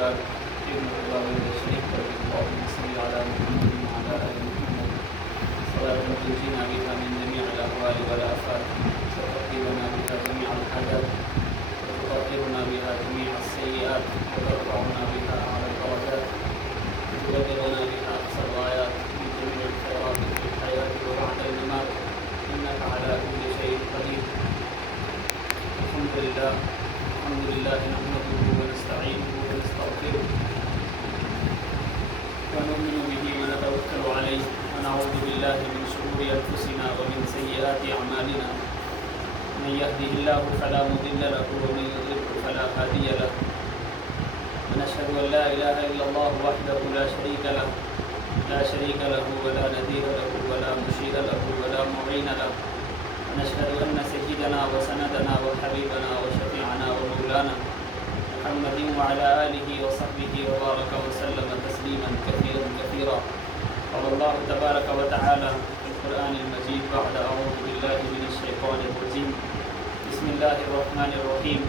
اولاد شریف پر على محمد وعلى آل محمد صلاة تنجينا بها من جميع الأهوال والآفات وتقضي لنا بها جميع الحاجات وتطهرنا بها جميع السيئات وترفعنا بها أعلى الدرجات وتبلغنا بها أقصى الغايات من جميع الخيرات في الحياة وبعد الممات إنك على كل شيء قدير. الحمد لله نحمده ونستعينه ونستغفره ونؤمن به ونتوكل عليه ونعوذ بالله من شرور أنفسنا ومن سيئات أعمالنا. من يهده الله فلا مضل له ومن يضلل فلا هادي له. ونشهد أن لا إله إلا الله وحده لا شريك له ولا نذير له ولا مشير له ولا معين له. ونشهد أن سيدنا وسندنا وحبيبنا وشفيعنا ومولانا محمد وعلى آله وصحبه وبارك وسلم تسليما كثيرا كثيرا. قال الله تبارك وتعالى في القرآن المجيد بعد أعوذ بالله من الشيطان الرجيم بسم الله الرحمن الرحيم.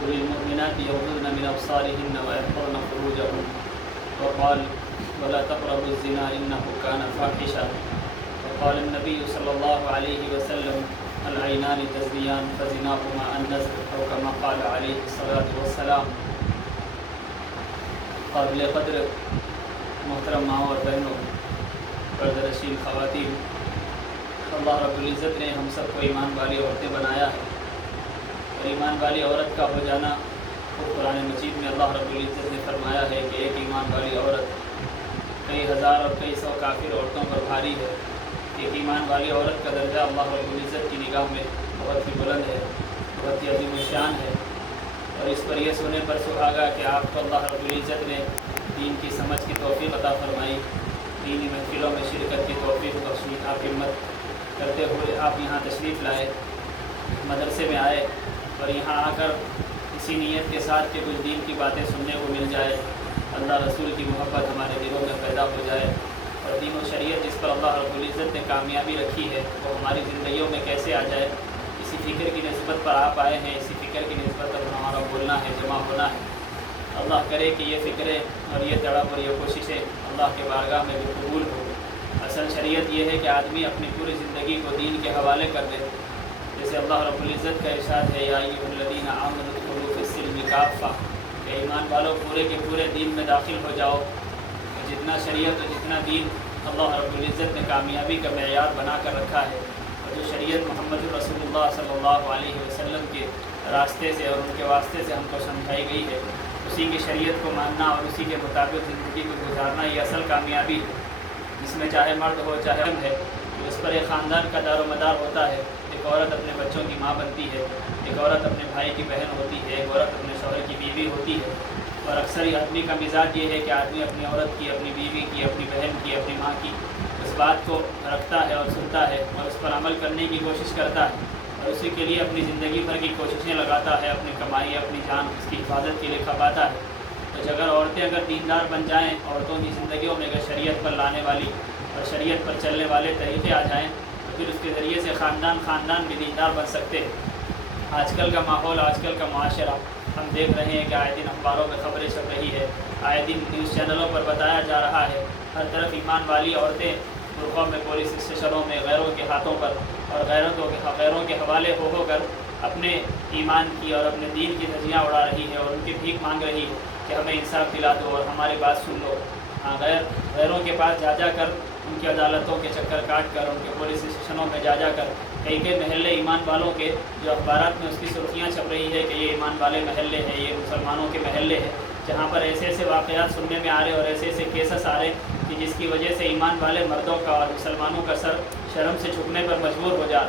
وللمؤمنات يغضضن من أبصارهن ويحفظن فروجهن وقال ولا تقربوا الزنا إنه كان فاحشا. وقال النبي صلى الله عليه وسلم العینان تزنیان فزناهما النظر او كما قال علیہ الصلاۃ والسلام. قابل قدر محترم ماں اور بہنوں، پردہ نشین خواتین، اللہ رب العزت نے ہم سب کو ایمان والی عورتیں بنایا ہے، اور ایمان والی عورت کا ہو جانا خود قرآن مجید میں اللہ رب العزت نے فرمایا ہے کہ ایک ایمان والی عورت کئی ہزار اور کئی سو کافر عورتوں پر بھاری ہے. ایک ایمان والی عورت کا درجہ اللہ رب العزت کی نگاہ میں بہت ہی بلند ہے، بہت ہی عظیم الشان ہے. اور اس پر یہ سونے پر سہاگا کہ آپ کو اللہ رب العزت نے دین کی سمجھ کی توفیق عطا فرمائی، دینی محفلوں میں شرکت کی توفیق بخشی. آپ ہمت کرتے ہوئے آپ یہاں تشریف لائے، مدرسے میں آئے، اور یہاں آ کر اسی نیت کے ساتھ کہ کچھ دین کی باتیں سننے کو مل جائے، اللہ رسول کی محبت ہمارے دلوں میں پیدا ہو جائے، اور دین و شریعت جس پر اللہ رب العزت نے کامیابی رکھی ہے وہ ہماری زندگیوں میں کیسے آ جائے. اسی فکر کی نسبت پر آپ آئے ہیں، اسی فکر کی نسبت پر ہمارا بولنا ہے، جمع ہونا ہے. اللہ کرے کہ یہ فکریں اور یہ تڑپ اور یہ کوششیں اللہ کے بارگاہ میں بھی قبول ہو. اصل شریعت یہ ہے کہ آدمی اپنی پوری زندگی کو دین کے حوالے کر دے. جیسے اللہ رب العزت کا ارشاد ہے یا ایھا الذین آمنوا ادخلوا فی السلم کافہ، کہ ایمان والوں پورے کے پورے دین میں داخل ہو جاؤ. جتنا شریعت اور جتنا دین اللہ رب العزت نے کامیابی کا معیار بنا کر رکھا ہے، اور جو شریعت محمد رسول اللہ صلی اللہ علیہ وسلم کے راستے سے اور ان کے واسطے سے ہم کو سمجھائی گئی ہے، اسی کی شریعت کو ماننا اور اسی کے مطابق زندگی کو گزارنا یہ اصل کامیابی ہے، جس میں چاہے مرد ہو چاہے ہم ہے. تو اس پر ایک خاندان کا دار و مدار ہوتا ہے. ایک عورت اپنے بچوں کی ماں بنتی ہے، ایک عورت اپنے بھائی کی بہن ہوتی ہے، ایک عورت اپنے شوہر کی بیوی ہوتی ہے. اور اکثر یہ آدمی کا مزاج یہ ہے کہ آدمی اپنی عورت کی، اپنی بیوی کی، اپنی بہن کی، اپنی ماں کی اس بات کو رکھتا ہے اور سنتا ہے اور اس پر عمل کرنے کی کوشش کرتا ہے، اور اسی کے لیے اپنی زندگی بھر کی کوششیں لگاتا ہے، اپنی کمائی، اپنی جان اس کی حفاظت کے لیے کھپاتا ہے. تو اگر عورتیں اگر دیندار بن جائیں، عورتوں کی زندگیوں میں اگر شریعت پر لانے والی اور شریعت پر چلنے والے طریقے آ جائیں تو پھر اس کے ذریعے سے خاندان بھی دیندار بن سکتے ہیں. آج کل کا ماحول، آج کل کا معاشرہ ہم دیکھ رہے ہیں کہ آئے دن اخباروں میں خبریں چھپ رہی ہے، آئے دن نیوز چینلوں پر بتایا جا رہا ہے. ہر طرف ایمان والی عورتیں برقعوں میں، پولیس اسٹیشنوں میں، غیروں کے ہاتھوں پر اور غیروں کے حوالے ہو کر اپنے ایمان کی اور اپنے دین کی دھجیاں اڑا رہی ہے، اور ان کی بھیک مانگ رہی ہے کہ ہمیں انصاف دلا دو اور ہماری بات سن لو. غیروں کے پاس جا کر ان کی عدالتوں کے چکر کاٹ کر، ان کے پولیس اسٹیشنوں میں جا کر کئی محلے ایمان والوں کے جو اخبارات میں اس کی سرخیاں چھپ رہی ہے کہ یہ ایمان والے محلے ہیں، یہ مسلمانوں کے محلے ہیں، جہاں پر ایسے ایسے واقعات سننے میں آ رہے اور ایسے ایسے کیسز آ رہے کہ جس کی وجہ سے ایمان والے مردوں کا اور مسلمانوں کا سر شرم سے جھکنے پر مجبور ہو جاتا.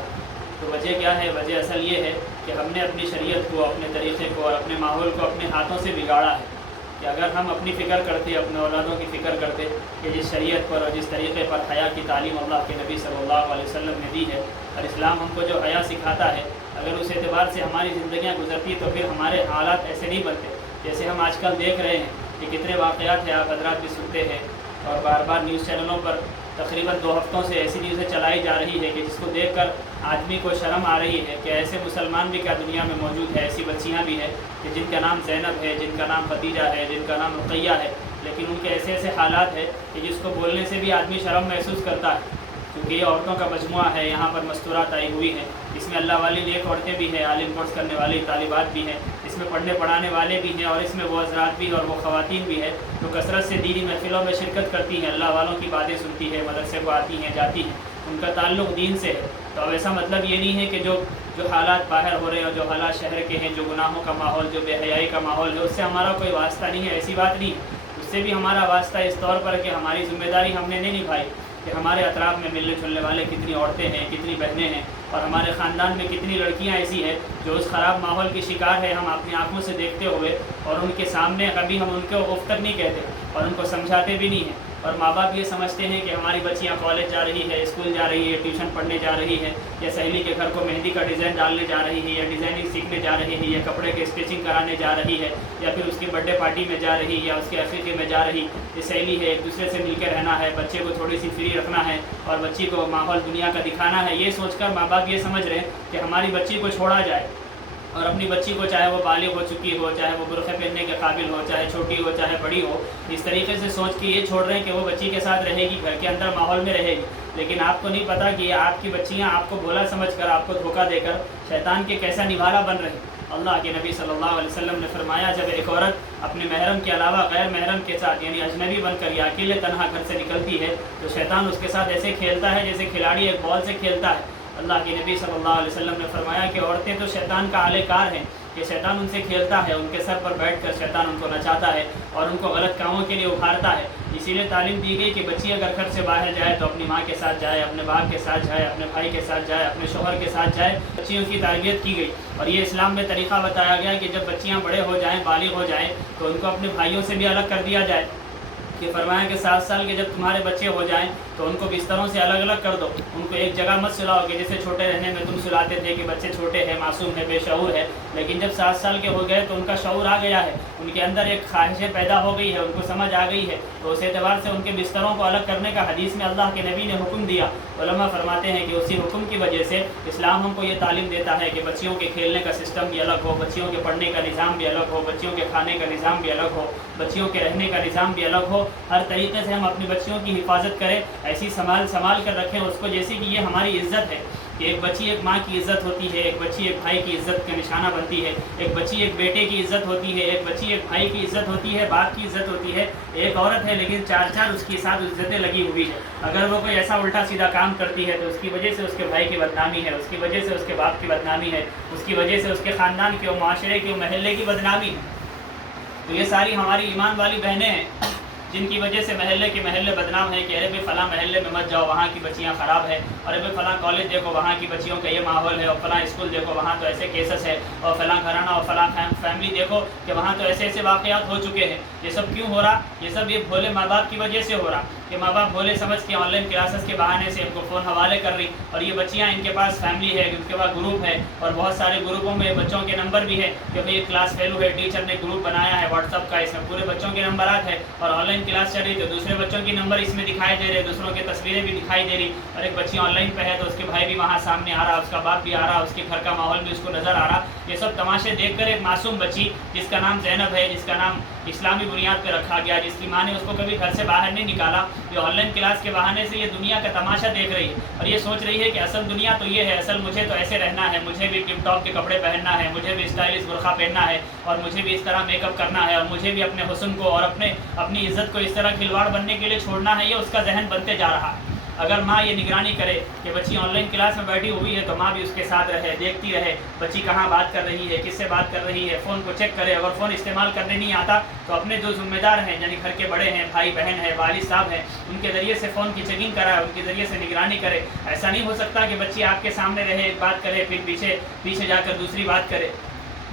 تو وجہ کیا ہے؟ وجہ اصل یہ ہے کہ ہم نے اپنی شریعت کو، اپنے طریقے کو اور اپنے ماحول کو اپنے ہاتھوں سے بگاڑا ہے. کہ اگر ہم اپنی فکر کرتے، اپنے اولادوں کی فکر کرتے کہ جس شریعت پر اور جس طریقے پر حیا کی تعلیم اللہ کے نبی صلی اللہ علیہ وسلم نے دی ہے، اور اسلام ہم کو جو حیا سکھاتا ہے، اگر اس اعتبار سے ہماری زندگیاں گزرتی تو پھر ہمارے حالات ایسے نہیں بنتے جیسے ہم آج کل دیکھ رہے ہیں کہ کتنے واقعات ہیں. آپ حضرات بھی سنتے ہیں اور بار بار نیوز چینلوں پر تقریباً 2 ہفتوں سے ایسی نیوزیں چلائی جا رہی ہے کہ جس کو دیکھ کر آدمی کو شرم آ رہی ہے کہ ایسے مسلمان بھی کیا دنیا میں موجود ہے، ایسی بچیاں بھی ہیں کہ جن کا نام زینب ہے، جن کا نام ختیجہ ہے، جن کا نام رقیہ ہے، لیکن ان کے ایسے ایسے حالات ہیں کہ جس کو بولنے سے بھی آدمی شرم محسوس کرتا ہے، کیونکہ یہ عورتوں کا مجموعہ ہے، یہاں پر مستورات آئی ہوئی ہیں، اس میں اللہ والی نیک عورتیں بھی ہیں، عالم کورس کرنے والی طالبات بھی ہیں، اس میں پڑھنے پڑھانے والے بھی ہیں، اور اس میں وہ حضرات بھی اور وہ خواتین بھی ہیں جو کثرت سے دینی محفلوں میں شرکت کرتی ہیں، اللہ والوں کی باتیں سنتی ہیں، مدرسے کو آتی ہیں جاتی ہیں، ان کا تعلق دین سے ہے۔ تو اب ایسا مطلب یہ نہیں ہے کہ جو حالات باہر ہو رہے ہیں اور جو حالات شہر کے ہیں، جو گناہوں کا ماحول، جو بے حیائی کا ماحول ہے، اس سے ہمارا کوئی واسطہ نہیں ہے، ایسی بات نہیں ہے۔ اس سے بھی ہمارا واسطہ اس طور پر کہ ہماری ذمہ داری ہم نے نہیں نبھائی کہ ہمارے اطراف میں ملنے جلنے والے کتنی عورتیں ہیں، کتنی بہنیں ہیں، اور ہمارے خاندان میں کتنی لڑکیاں ایسی ہیں جو اس خراب ماحول کی شکار ہے، ہم اپنی آنکھوں سے دیکھتے ہوئے، اور ان کے سامنے کبھی ہم ان کو اف تک نہیں کہتے اور ان کو سمجھاتے بھی نہیں ہیں، اور ماں باپ یہ سمجھتے ہیں کہ ہماری بچیاں کالج جا رہی ہے، اسکول جا رہی ہے، ٹیوشن پڑھنے جا رہی ہے، یا سہیلی کے گھر کو مہندی کا ڈیزائن ڈالنے جا رہی ہے، یا ڈیزائننگ سیکھنے جا رہی ہے، یا کپڑے کے اسٹیچنگ کرانے جا رہی ہے، یا پھر اس کی برتھ ڈے پارٹی میں جا رہی ہے، یا اس کے عقیقے میں جا رہی، یہ سہیلی ہے، ایک دوسرے سے مل کے رہنا ہے، بچے کو تھوڑی سی فری رکھنا ہے اور بچی کو ماحول دنیا کا دکھانا ہے، یہ سوچ کر ماں باپ یہ سمجھ رہے ہیں کہ ہماری بچی کو چھوڑا جائے، اور اپنی بچی کو چاہے وہ بالغ ہو چکی ہو، چاہے وہ برقعے پہننے کے قابل ہو، چاہے چھوٹی ہو چاہے بڑی ہو، اس طریقے سے سوچ کے یہ چھوڑ رہے ہیں کہ وہ بچی کے ساتھ رہے گی، گھر کے اندر ماحول میں رہے گی، لیکن آپ کو نہیں پتہ کہ یہ آپ کی بچیاں آپ کو بھولا سمجھ کر، آپ کو دھوکہ دے کر شیطان کے کیسا نبھارا بن رہی۔ اللہ کے نبی صلی اللہ علیہ وسلم نے فرمایا، جب ایک عورت اپنے محرم کے علاوہ غیر محرم کے ساتھ یعنی اجنبی بن کر یا اکیلے تنہا گھر سے نکلتی ہے تو شیطان اس کے ساتھ ایسے کھیلتا ہے جیسے کھلاڑی ایک بال سے کھیلتا ہے۔ اللہ کے نبی صلی اللہ علیہ وسلم نے فرمایا کہ عورتیں تو شیطان کا اہل کار ہیں، کہ شیطان ان سے کھیلتا ہے، ان کے سر پر بیٹھ کر شیطان ان کو نچاتا ہے اور ان کو غلط کاموں کے لیے ابھارتا ہے۔ اسی لیے تعلیم دی گئی کہ بچی اگر گھر سے باہر جائے تو اپنی ماں کے ساتھ جائے، اپنے باپ کے ساتھ جائے، اپنے بھائی کے ساتھ جائے، اپنے شوہر کے ساتھ جائے، بچیوں کی تربیت کی گئی، اور یہ اسلام میں طریقہ بتایا گیا کہ جب بچیاں بڑے ہو جائیں، بالغ ہو جائیں، تو ان کو اپنے بھائیوں سے بھی الگ کر دیا جائے، کہ فرمایا کہ 7 سال کے جب تمہارے بچے ہو جائیں تو ان کو بستروں سے الگ الگ کر دو، ان کو ایک جگہ مت سلاؤ کہ جیسے چھوٹے رہنے میں تم سلاتے تھے کہ بچے چھوٹے ہیں، معصوم ہے، بے شعور ہے، لیکن جب 7 سال کے ہو گئے تو ان کا شعور آ گیا ہے، ان کے اندر ایک خواہشیں پیدا ہو گئی ہے، ان کو سمجھ آ گئی ہے، تو اس اعتبار سے ان کے بستروں کو الگ کرنے کا حدیث میں اللہ کے نبی نے حکم دیا۔ علماء فرماتے ہیں کہ اسی حکم کی وجہ سے اسلام ہم کو یہ تعلیم دیتا ہے کہ بچیوں کے کھیلنے کا سسٹم بھی الگ ہو، بچیوں کے پڑھنے کا نظام بھی الگ ہو، بچیوں کے کھانے کا نظام بھی الگ ہو، بچیوں کے رہنے کا نظام بھی الگ ہو، ہر طریقے سے ہم اپنی بچیوں کی حفاظت کریں، ایسی سنبھال کر رکھیں اس کو جیسے کہ یہ ہماری عزت ہے، کہ ایک بچی ایک ماں کی عزت ہوتی ہے، ایک بچی ایک بھائی کی عزت کا نشانہ بنتی ہے، ایک بچی ایک بیٹے کی عزت ہوتی ہے، ایک بچی ایک بھائی کی عزت ہوتی ہے، باپ کی عزت ہوتی ہے، ایک عورت ہے لیکن 4 اس کے ساتھ عزتیں لگی ہوئی ہے، اگر وہ کوئی ایسا الٹا سیدھا کام کرتی ہے تو اس کی وجہ سے اس کے بھائی کی بدنامی ہے، اس کی وجہ سے اس کے باپ کی بدنامی ہے، اس کی وجہ سے اس کے خاندان کے اور معاشرے کے اور محلے کی بدنامی ہے۔ تو یہ ساری ہماری ایمان والی بہنیں ہیں جن کی وجہ سے محلے بدنام ہیں کہ ارے بھائی فلاں محلے میں مت جاؤ، وہاں کی بچیاں خراب ہیں، اور ارے بھائی فلاں کالج دیکھو وہاں کی بچیوں کا یہ ماحول ہے، اور فلاں اسکول دیکھو وہاں تو ایسے کیسز ہے، اور فلاں گھرانہ اور فلاں فیملی دیکھو کہ وہاں تو ایسے ایسے واقعات ہو چکے ہیں۔ یہ سب کیوں ہو رہا؟ یہ سب یہ بھولے ماں باپ کی وجہ سے ہو رہا، کہ ماں باپ بھولے سمجھ کے آن لائن کلاسز کے بہانے سے ان کو فون حوالے کر رہی، اور یہ بچیاں ان کے پاس فیملی ہے، ان کے پاس گروپ ہے، اور بہت سارے گروپوں میں بچوں کے نمبر بھی ہے کہ بھائی یہ کلاس فیلو ہے، ٹیچر نے گروپ بنایا ہے واٹس ایپ کا، اس میں پورے بچوں کے نمبرات ہے، اور آن لائن کلاس چل رہی تو دوسرے بچوں کی نمبر اس میں دکھائی دے رہے، دوسروں کی تصویریں بھی دکھائی دے رہی، اور ایک بچی آن لائن پہ ہے تو اس کے بھائی بھی وہاں سامنے آ رہا، اس کا باپ بھی آ رہا، اس کے گھر کا ماحول بھی اس کو نظر آ رہا۔ یہ سب تماشے دیکھ کر ایک معصوم بچی جس کا نام زینب ہے، جس کا نام اسلامی بنیاد پہ رکھا گیا، جس کی ماں نے اس کو کبھی گھر سے باہر نہیں نکالا، یہ آن لائن کلاس کے بہانے سے یہ دنیا کا تماشا دیکھ رہی ہے، اور یہ سوچ رہی ہے کہ اصل دنیا تو یہ ہے، اصل مجھے تو ایسے رہنا ہے، مجھے بھی ٹپ ٹاپ کے کپڑے پہننا ہے، مجھے بھی اسٹائلش برقع پہننا ہے، اور مجھے بھی اس طرح میک اپ کرنا ہے، اور مجھے بھی اپنے حسن کو اور اپنی عزت کو اس طرح کھلواڑ بننے کے لیے چھوڑنا ہے، یہ اس کا ذہن بنتے جا رہا ہے۔ اگر ماں یہ نگرانی کرے کہ بچی آن لائن کلاس میں بیٹھی ہوئی ہے تو ماں بھی اس کے ساتھ رہے، دیکھتی رہے بچی کہاں بات کر رہی ہے، کس سے بات کر رہی ہے، فون کو چیک کرے، اگر فون استعمال کرنے نہیں آتا تو اپنے جو ذمہ دار ہیں یعنی گھر کے بڑے ہیں، بھائی بہن ہیں، والد صاحب ہیں، ان کے ذریعے سے فون کی چیکنگ کرائے، ان کے ذریعے سے نگرانی کرے۔ ایسا نہیں ہو سکتا کہ بچی آپ کے سامنے رہے، ایک بات کرے پھر پیچھے جا کر دوسری بات کرے،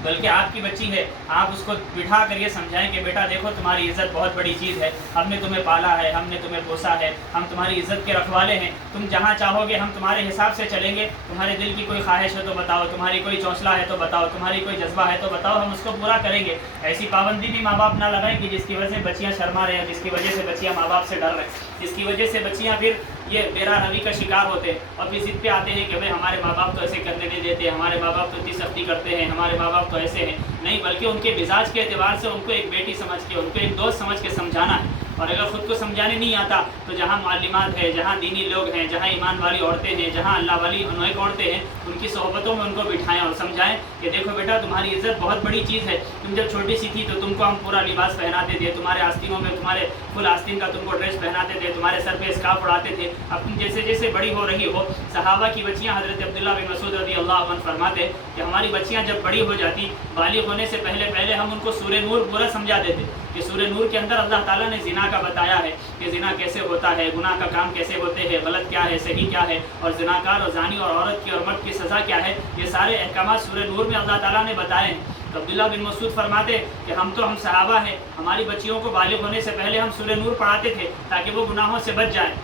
بلکہ آپ کی بچی ہے، آپ اس کو بٹھا کر یہ سمجھائیں کہ بیٹا دیکھو تمہاری عزت بہت بڑی چیز ہے، ہم نے تمہیں پالا ہے، ہم نے تمہیں پوسا ہے، ہم تمہاری عزت کے رکھوالے ہیں، تم جہاں چاہو گے ہم تمہارے حساب سے چلیں گے، تمہارے دل کی کوئی خواہش ہے تو بتاؤ، تمہاری کوئی چونچلا ہے تو بتاؤ، تمہاری کوئی جذبہ ہے تو بتاؤ، ہم اس کو پورا کریں گے۔ ایسی پابندی بھی ماں باپ نہ لگائیں کہ جس کی وجہ سے بچیاں شرما رہے ہیں، جس کی وجہ سے بچیاں ماں باپ سے ڈر رہے ہیں، جس کی وجہ سے بچیاں پھر یہ بیرا روی کا شکار ہوتے ہیں اور پھر ضد پہ آتے ہیں کہ بھائی ہمارے ماں باپ تو ایسے کرنے نہیں دیتے، ہمارے ماں باپ تو اتنی سختی کرتے ہیں، ہمارے ماں باپ تو ایسے ہیں. نہیں، بلکہ ان کے مزاج کے اعتبار سے ان کو ایک بیٹی سمجھ کے، ان کو ایک دوست سمجھ کے سمجھانا ہے. اور اگر خود کو سمجھانے نہیں آتا تو جہاں معلمات ہے، جہاں دینی لوگ ہیں، جہاں ایمان والی عورتیں ہیں، جہاں اللہ والی انویک عورتیں ہیں، ان کی صحبتوں میں ان کو بٹھائیں اور سمجھائیں کہ دیکھو بیٹا تمہاری عزت بہت بڑی چیز ہے. تم جب چھوٹی سی تھی تو تم کو ہم پورا لباس پہناتے تھے، تمہارے آستینوں میں تمہارے فل آستین کا تم کو ڈریس پہناتے تھے، تمہارے سر پہ اسکارف اڑاتے تھے. اب تم جیسے جیسے بڑی ہو رہی ہو، صحابہ کی بچیاں حضرت عبداللہ بن مسعود رضی اللہ عنہ فرماتے کہ ہماری بچیاں جب بڑی ہو جاتی، بالغ ہونے سے پہلے ہم ان کو سورہ نور پورا سمجھا دیتے کہ سورہ نور کے اندر اللہ تعالیٰ نے زنا کا بتایا ہے کہ زنا کیسے ہوتا ہے، گناہ کا کام کیسے ہوتے ہیں، غلط کیا ہے، صحیح کیا ہے، اور زناکار اور زانی اور عورت کی اور مرد کی سزا کیا ہے. یہ سارے احکامات سورہ نور میں اللہ تعالیٰ نے بتائے ہیں. تو عبداللہ بن مسعود فرماتے کہ ہم صحابہ ہیں، ہماری بچیوں کو بالغ ہونے سے پہلے ہم سورہ نور پڑھاتے تھے تاکہ وہ گناہوں سے بچ جائیں.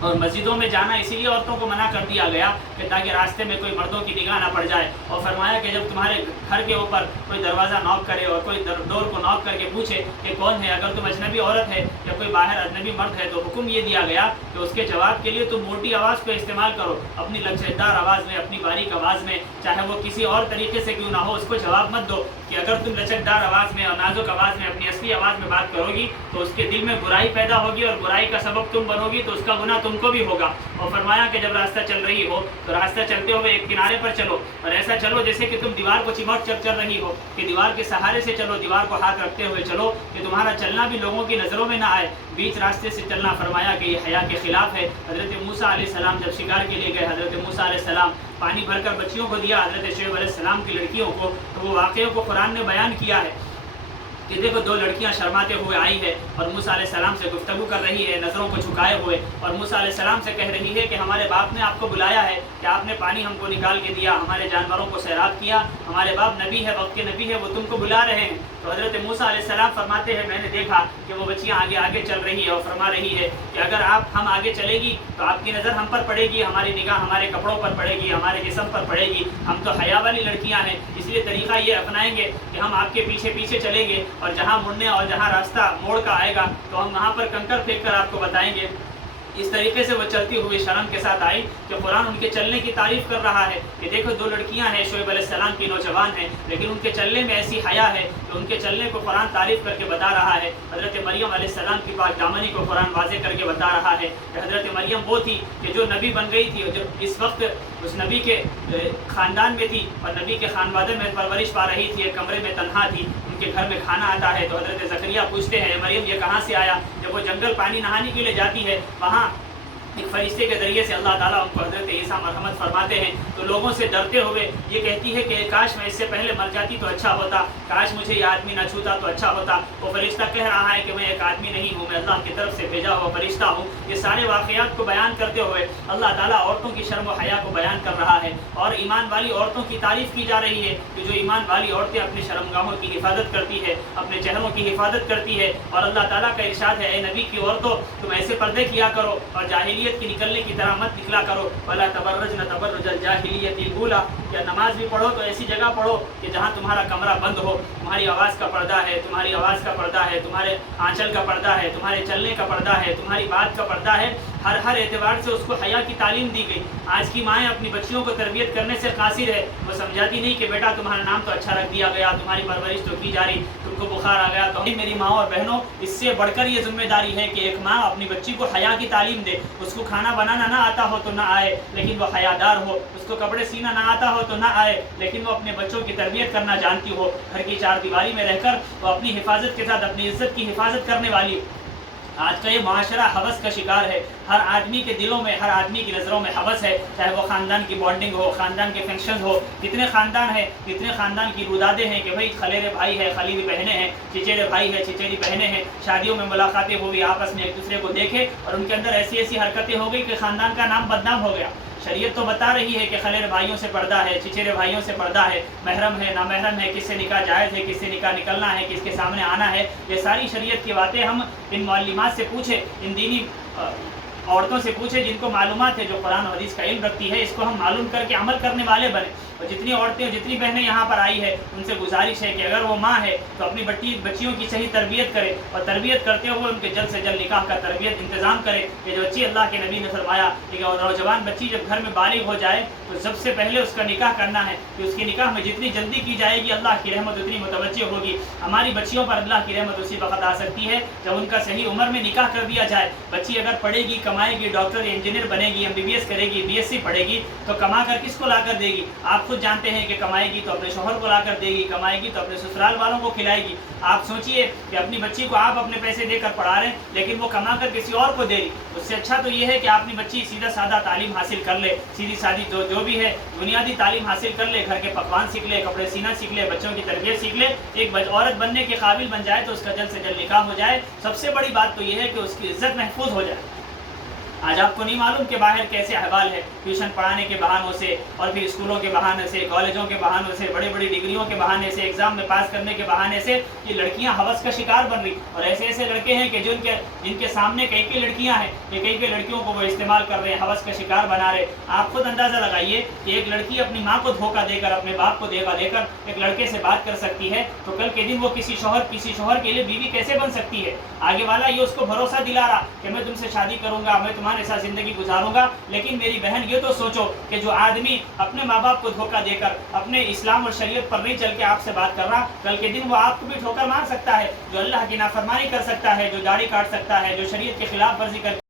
اور مسجدوں میں جانا اسی لیے عورتوں کو منع کر دیا گیا کہ تاکہ راستے میں کوئی مردوں کی نگاہ نہ پڑ جائے. اور فرمایا کہ جب تمہارے گھر کے اوپر کوئی دروازہ نوک کرے اور کوئی ڈور کو نوک کر کے پوچھے کہ کون ہے، اگر تم اجنبی عورت ہے یا کوئی باہر اجنبی مرد ہے، تو حکم یہ دیا گیا کہ اس کے جواب کے لیے تم موٹی آواز کو استعمال کرو، اپنی لچکدار آواز میں، اپنی باریک آواز میں، چاہے وہ کسی اور طریقے سے کیوں نہ ہو، اس کو جواب مت دو. کہ اگر تم لچکدار آواز میں اور نازک آواز میں، اپنی اصلی آواز میں بات کرو گی تو اس کے دل میں برائی پیدا ہوگی اور برائی کا سبب تم بنو گی تو اس کا گناہ تم کو بھی ہوگا. اور فرمایا کہ جب راستہ چل رہی ہو تو راستہ چلتے ہوئے ایک کنارے پر چلو اور ایسا چلو جیسے کہ تم دیوار کو چمٹ کر چل رہی ہو، کہ دیوار کے سہارے سے چلو، دیوار کو ہاتھ رکھتے ہوئے چلو کہ تمہارا چلنا بھی لوگوں کی نظروں میں نہ آئے، بیچ راستے سے چلنا. فرمایا کہ یہ حیا کے خلاف ہے. حضرت موسیٰ علیہ السلام جب شکار کے لیے گئے، حضرت موسیٰ علیہ السلام پانی بھر کر بچیوں کو دیا حضرت شعیب علیہ السلام کی لڑکیوں کو، تو وہ واقعے کو قرآن نے بیان کیا ہے کہ دیکھو دو لڑکیاں شرماتے ہوئے آئی ہے اور موسیٰ علیہ السلام سے گفتگو کر رہی ہے نظروں کو جھکائے ہوئے، اور موسیٰ علیہ السلام سے کہہ رہی ہے کہ ہمارے باپ نے آپ کو بلایا ہے کہ آپ نے پانی ہم کو نکال کے دیا، ہمارے جانوروں کو سیراب کیا، ہمارے باپ نبی ہے، وقت کے نبی ہے، وہ تم کو بلا رہے ہیں. تو حضرت موسیٰ علیہ السلام فرماتے ہیں میں نے دیکھا کہ وہ بچیاں آگے آگے چل رہی ہے اور فرما رہی ہے کہ اگر ہم آگے چلے گی تو آپ کی نظر ہم پر پڑے گی، ہماری نگاہ ہمارے کپڑوں پر پڑے گی، ہمارے جسم پر پڑے گی، ہم تو حیا والی لڑکیاں ہیں، اس لیے طریقہ یہ اپنائیں گے کہ ہم آپ کے پیچھے پیچھے چلیں گے اور جہاں مڑنے اور جہاں راستہ موڑ کا آئے گا تو ہم وہاں پر کنکر پھینک کر آپ کو بتائیں گے. اس طریقے سے وہ چلتی ہوئی شرم کے ساتھ آئی کہ قرآن ان کے چلنے کی تعریف کر رہا ہے کہ دیکھو دو لڑکیاں ہیں، شعیب علیہ السلام کی نوجوان ہیں، لیکن ان کے چلنے میں ایسی حیا ہے کہ ان کے چلنے کو قرآن تعریف کر کے بتا رہا ہے. حضرت مریم علیہ السلام کی پاک دامنی کو قرآن واضح کر کے بتا رہا ہے کہ حضرت مریم وہ تھی کہ جو نبی بن گئی تھی اور جب اس وقت اس نبی کے خاندان میں تھی اور نبی کے خانوادے میں پرورش پا رہی تھی، ایک کمرے میں تنہا تھی، ان کے گھر میں کھانا آتا ہے تو حضرت زکریہ پوچھتے ہیں مریم یہ کہاں سے آیا؟ جب وہ جنگل پانی نہانے کے لیے جاتی ہے وہاں ایک فرشتے کے ذریعے سے اللہ تعالیٰ ان کو حضرت عیسیٰ مرحمت فرماتے ہیں تو لوگوں سے ڈرتے ہوئے یہ کہتی ہے کہ کاش میں اس سے پہلے مر جاتی تو اچھا ہوتا، کاش مجھے یہ آدمی نہ چھوتا تو اچھا ہوتا. وہ فرشتہ کہہ رہا ہے کہ میں ایک آدمی نہیں ہوں، میں اللہ کی طرف سے بھیجا ہوا فرشتہ ہوں. یہ سارے واقعات کو بیان کرتے ہوئے اللہ تعالیٰ عورتوں کی شرم و حیا کو بیان کر رہا ہے اور ایمان والی عورتوں کی تعریف کی جا رہی ہے کہ جو ایمان والی عورتیں اپنی شرمگاہوں کی حفاظت کرتی ہے، اپنے چہروں کی حفاظت کرتی ہے. اور اللہ تعالیٰ کا ارشاد ہے اے نبی کی عورتوں تم ایسے پردے کیا کرو اور جاہلیت کی نکلنے کی طرح مت نکلا کرو. ولا تبرجن تبرج الجاہلیت الاولی، یا نماز بھی پڑھو تو ایسی جگہ پڑھو کہ جہاں تمہارا کمرہ بند ہو، تمہاری آواز کا پردہ ہے، تمہاری آواز کا پردہ ہے، تمہارے آنچل کا پردہ ہے، تمہارے چلنے کا پردہ ہے، تمہاری بات کا پردہ ہے. ہر اعتبار سے اس کو حیا کی تعلیم دی گئی. آج کی مائیں اپنی بچیوں کو تربیت کرنے سے قاصر ہے، وہ سمجھاتی نہیں کہ بیٹا تمہارا نام تو اچھا رکھ دیا گیا، تمہاری پرورش تو کی جا رہی، تم کو بخار آ گیا تو میری ماں اور بہنوں اس سے بڑھ کر یہ ذمہ داری ہے کہ ایک ماں اپنی بچی کو حیا کی تعلیم دے. اس کو کھانا بنانا نہ آتا ہو تو نہ آئے لیکن وہ حیادار ہو، اس کو کپڑے سینا نہ آتا ہو تو نہ آئے لیکن وہ اپنے بچوں کی تربیت کرنا جانتی ہو. گھر کی چار دیواری میں رہ کر وہ اپنی حفاظت کے ساتھ اپنی عزت کی حفاظت کرنے والی. آج کا یہ معاشرہ حوث کا شکار ہے. ہر آدمی کے دلوں میں، ہر آدمی کی نظروں میں حوث ہے، چاہے وہ خاندان کی بانڈنگ ہو، خاندان کے فنکشن ہو. کتنے خاندان ہیں، کتنے خاندان کی رودادیں ہیں کہ بھائی خلیرے بھائی ہے، خلیری بہنیں ہیں، چچیرے بھائی ہے، چچیری بہنیں ہیں، شادیوں میں ملاقاتیں ہو گئی، آپس میں ایک دوسرے کو دیکھے اور ان کے اندر ایسی ایسی حرکتیں ہو گئی کہ خاندان کا نام بدنام ہو گیا. شریعت تو بتا رہی ہے کہ خلیر بھائیوں سے پردہ ہے، چچیرے بھائیوں سے پردہ ہے، محرم ہے، نامحرم ہے، کس سے نکاح جائز ہے، کس سے نکاح نکلنا ہے، کس کے سامنے آنا ہے. یہ ساری شریعت کی باتیں ہم ان معلمات سے پوچھیں، ان دینی عورتوں سے پوچھیں جن کو معلومات ہے، جو قرآن و حدیث کا علم رکھتی ہے. اس کو ہم معلوم کر کے عمل کرنے والے بنے. اور جتنی عورتیں اور جتنی بہنیں یہاں پر آئی ہے ان سے گزارش ہے کہ اگر وہ ماں ہے تو اپنی بچیوں کی صحیح تربیت کرے، اور تربیت کرتے ہوئے ان کے جلد سے جلد نکاح کا تربیت انتظام کرے کہ جو بچی اللہ کے نبی نے فرمایا کہ نوجوان بچی جب گھر میں بالغ ہو جائے تو سب سے پہلے اس کا نکاح کرنا ہے، کہ اس کے نکاح میں جتنی جلدی کی جائے گی اللہ کی رحمت اتنی متوجہ ہوگی۔ ہماری بچیوں پر اللہ کی رحمت اسی وقت آ سکتی ہے جب ان کا صحیح عمر میں نکاح کر دیا جائے۔ بچی اگر پڑھے گی، کمائے گی، ڈاکٹر یا انجینئر بنے گی، MBBS کرے گی، BSc پڑھے گی، تو کما کر کس کو لا کر دے گی؟ آپ خود جانتے ہیں کہ کمائے گی تو اپنے شوہر کو لا کر دے گی، کمائے گی تو اپنے سسرال والوں کو کھلائے گی۔ آپ سوچئے کہ اپنی بچی کو آپ اپنے پیسے دے کر پڑھا رہے ہیں لیکن وہ کما کر کسی اور کو دے رہی، اس سے اچھا تو یہ ہے کہ اپنی بچی سیدھا سادہ تعلیم حاصل کر لے، سیدھی سادی جو بھی ہے بنیادی تعلیم حاصل کر لے، گھر کے پکوان سیکھ لے، کپڑے سینا سیکھ لے، بچوں کی تربیت سیکھ لے، ایک عورت بننے کے قابل بن جائے تو اس کا جلد سے جلد نکاح ہو جائے۔ سب سے بڑی بات تو یہ ہے کہ اس کی عزت محفوظ ہو جائے۔ آج آپ کو نہیں معلوم کہ باہر کیسے احوال ہے، ٹیوشن پڑھانے کے بہانوں سے اور پھر اسکولوں کے بہانے سے، کالجوں کے بہانوں سے، بڑی بڑی ڈگریوں کے بہانے سے، ایگزام میں پاس کرنے کے بہانے سے یہ لڑکیاں ہوس کا شکار بن رہی، اور ایسے ایسے لڑکے ہیں کہ جن کے سامنے کئی لڑکیاں ہیں کہ کئی لڑکیوں کو وہ استعمال کر رہے ہیں، ہوس کا شکار بنا رہے۔ آپ خود اندازہ لگائیے کہ ایک لڑکی اپنی ماں کو دھوکہ دے کر، اپنے باپ کو دھوکہ دے کر ایک لڑکے سے بات کر سکتی ہے تو کل کے دن وہ کسی شوہر کے لیے بیوی کیسے بن سکتی ہے؟ آگے والا یہ اس کو بھروسہ دلا رہا کہ میں تم سے شادی کروں گا، میں تمہارے ساتھ زندگی گزاروں گا، لیکن میری بہن یہ تو سوچو کہ جو آدمی اپنے ماں باپ کو دھوکہ دے کر اپنے اسلام اور شریعت پر نہیں چل کے آپ سے بات کر رہا، کل کے دن وہ آپ کو بھی ٹھوکر مار سکتا ہے، جو اللہ کی نافرمانی کر سکتا ہے، جو داڑھی کاٹ سکتا ہے، جو شریعت کے خلاف ورزی کر